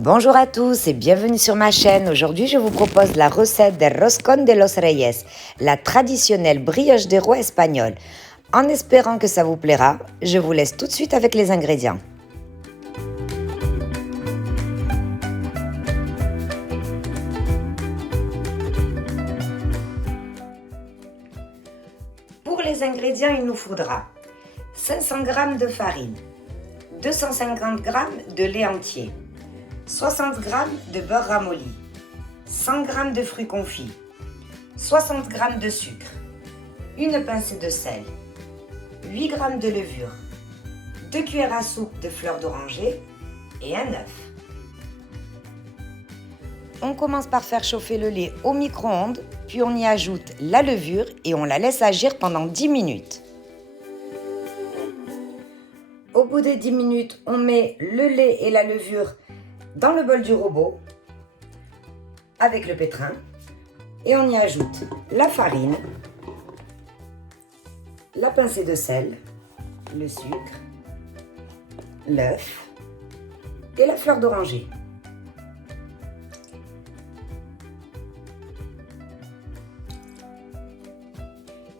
Bonjour à tous et bienvenue sur ma chaîne. Aujourd'hui, je vous propose la recette des Roscón de los Reyes, la traditionnelle brioche des rois espagnole. En espérant que ça vous plaira, je vous laisse tout de suite avec les ingrédients. Pour les ingrédients, il nous faudra 500 g de farine, 250 g de lait entier, 60 g de beurre ramolli, 100 g de fruits confits, 60 g de sucre, une pincée de sel, 8 g de levure, 2 cuillères à soupe de fleur d'oranger et un œuf. On commence par faire chauffer le lait au micro-ondes, puis on y ajoute la levure et on la laisse agir pendant 10 minutes. Au bout des 10 minutes, on met le lait et la levure dans le bol du robot avec le pétrin et on y ajoute la farine, la pincée de sel, le sucre, l'œuf et la fleur d'oranger.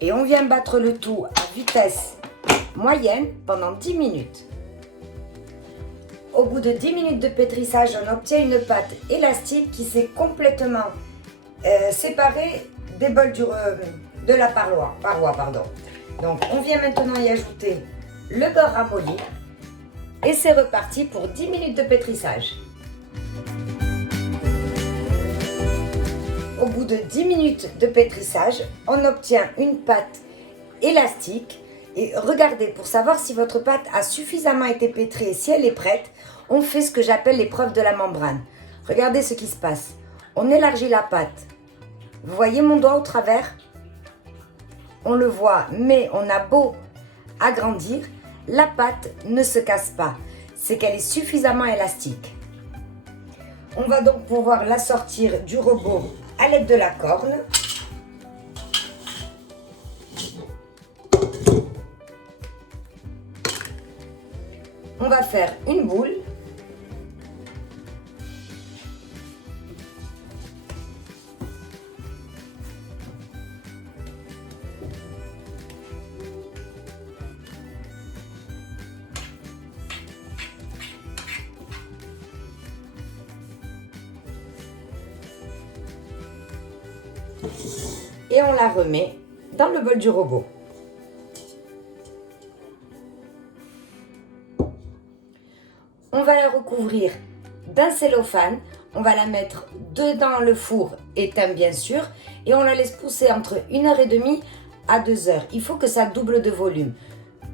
Et on vient battre le tout à vitesse moyenne pendant 10 minutes. Au bout de 10 minutes de pétrissage, on obtient une pâte élastique qui s'est complètement séparée des bols de la paroi. Donc on vient maintenant y ajouter le beurre ramolli et c'est reparti pour 10 minutes de pétrissage. Au bout de 10 minutes de pétrissage, on obtient une pâte élastique. Et regardez, pour savoir si votre pâte a suffisamment été pétrie et si elle est prête, on fait ce que j'appelle l'épreuve de la membrane. Regardez ce qui se passe. On élargit la pâte. Vous voyez mon doigt au travers? On le voit, mais on a beau agrandir, la pâte ne se casse pas. C'est qu'elle est suffisamment élastique. On va donc pouvoir la sortir du robot à l'aide de la corne. On va faire une boule. Et on la remet dans le bol du robot. On va la recouvrir d'un cellophane, on va la mettre dedans le four éteint bien sûr et on la laisse pousser entre 1h30 à 2h. Il faut que ça double de volume.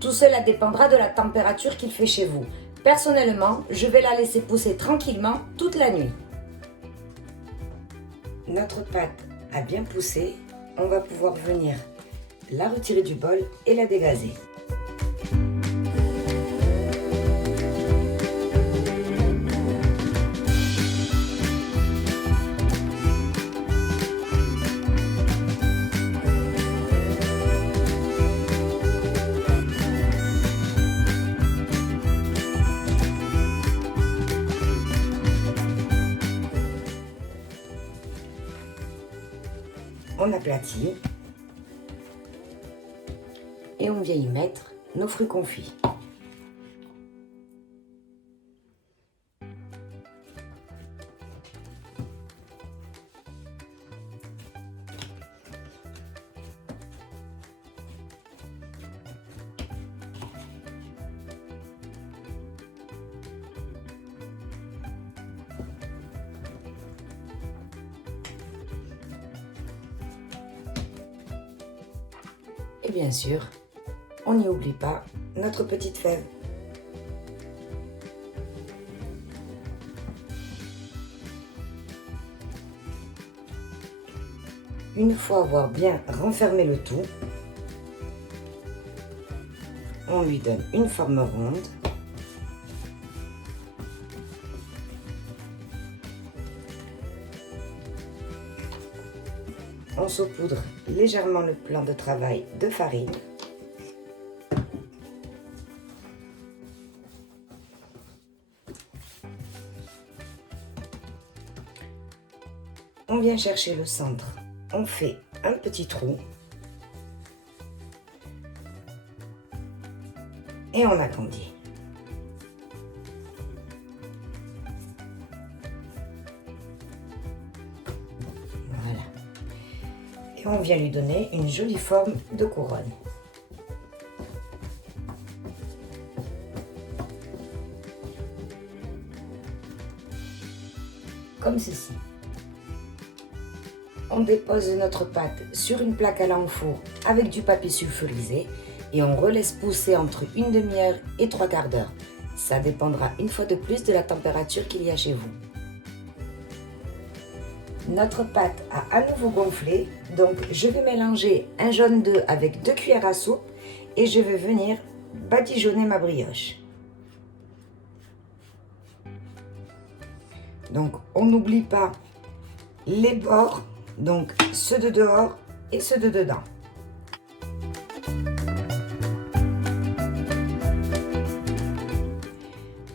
Tout cela dépendra de la température qu'il fait chez vous. Personnellement, je vais la laisser pousser tranquillement toute la nuit. Notre pâte a bien poussé, on va pouvoir venir la retirer du bol et la dégazer. On aplatit et on vient y mettre nos fruits confits. Et bien sûr, on n'y oublie pas notre petite fève. Une fois avoir bien renfermé le tout, on lui donne une forme ronde. On saupoudre légèrement le plan de travail de farine. On vient chercher le centre. On fait un petit trou. Et on agrandit. Voilà. Et on vient lui donner une jolie forme de couronne. Comme ceci. On dépose notre pâte sur une plaque à l'enfour avec du papier sulfurisé et on relaisse pousser entre une demi-heure et 3/4 d'heure. Ça dépendra une fois de plus de la température qu'il y a chez vous. Notre pâte a à nouveau gonflé, donc je vais mélanger un jaune d'œuf avec 2 cuillères à soupe et je vais venir badigeonner ma brioche. Donc on n'oublie pas les bords, donc ceux de dehors et ceux de dedans.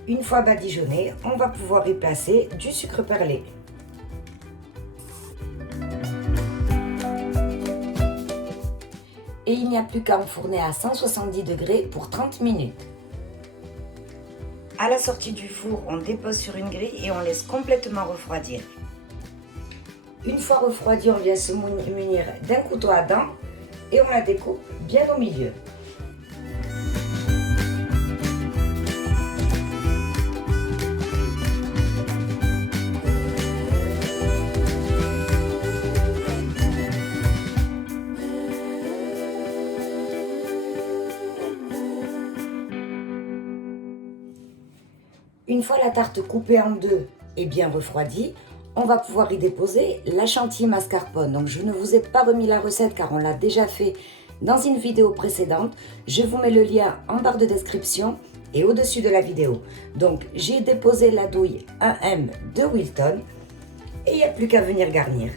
Une fois badigeonné, on va pouvoir y placer du sucre perlé. Et il n'y a plus qu'à enfourner à 170 degrés pour 30 minutes. À la sortie du four, on dépose sur une grille et on laisse complètement refroidir. Une fois refroidi, on vient se munir d'un couteau à dents et on la découpe bien au milieu. Une fois la tarte coupée en deux et bien refroidie, on va pouvoir y déposer la chantilly mascarpone. Donc je ne vous ai pas remis la recette car on l'a déjà fait dans une vidéo précédente. Je vous mets le lien en barre de description et au-dessus de la vidéo. Donc j'ai déposé la douille 1M de Wilton et il n'y a plus qu'à venir garnir.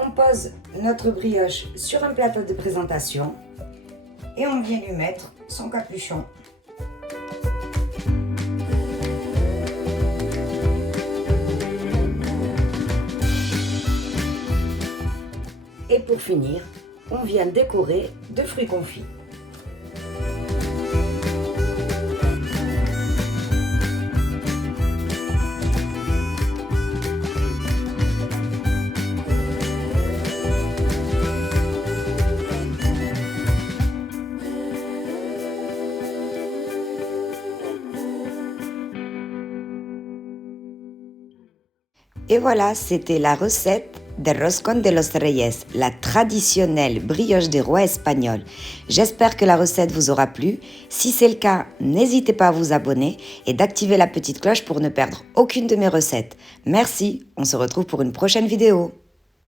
On pose notre brioche sur un plateau de présentation et on vient lui mettre son capuchon. Et pour finir, on vient décorer de fruits confits. Et voilà, c'était la recette de Roscón de los Reyes, la traditionnelle brioche des rois espagnols. J'espère que la recette vous aura plu. Si c'est le cas, n'hésitez pas à vous abonner et d'activer la petite cloche pour ne perdre aucune de mes recettes. Merci, on se retrouve pour une prochaine vidéo.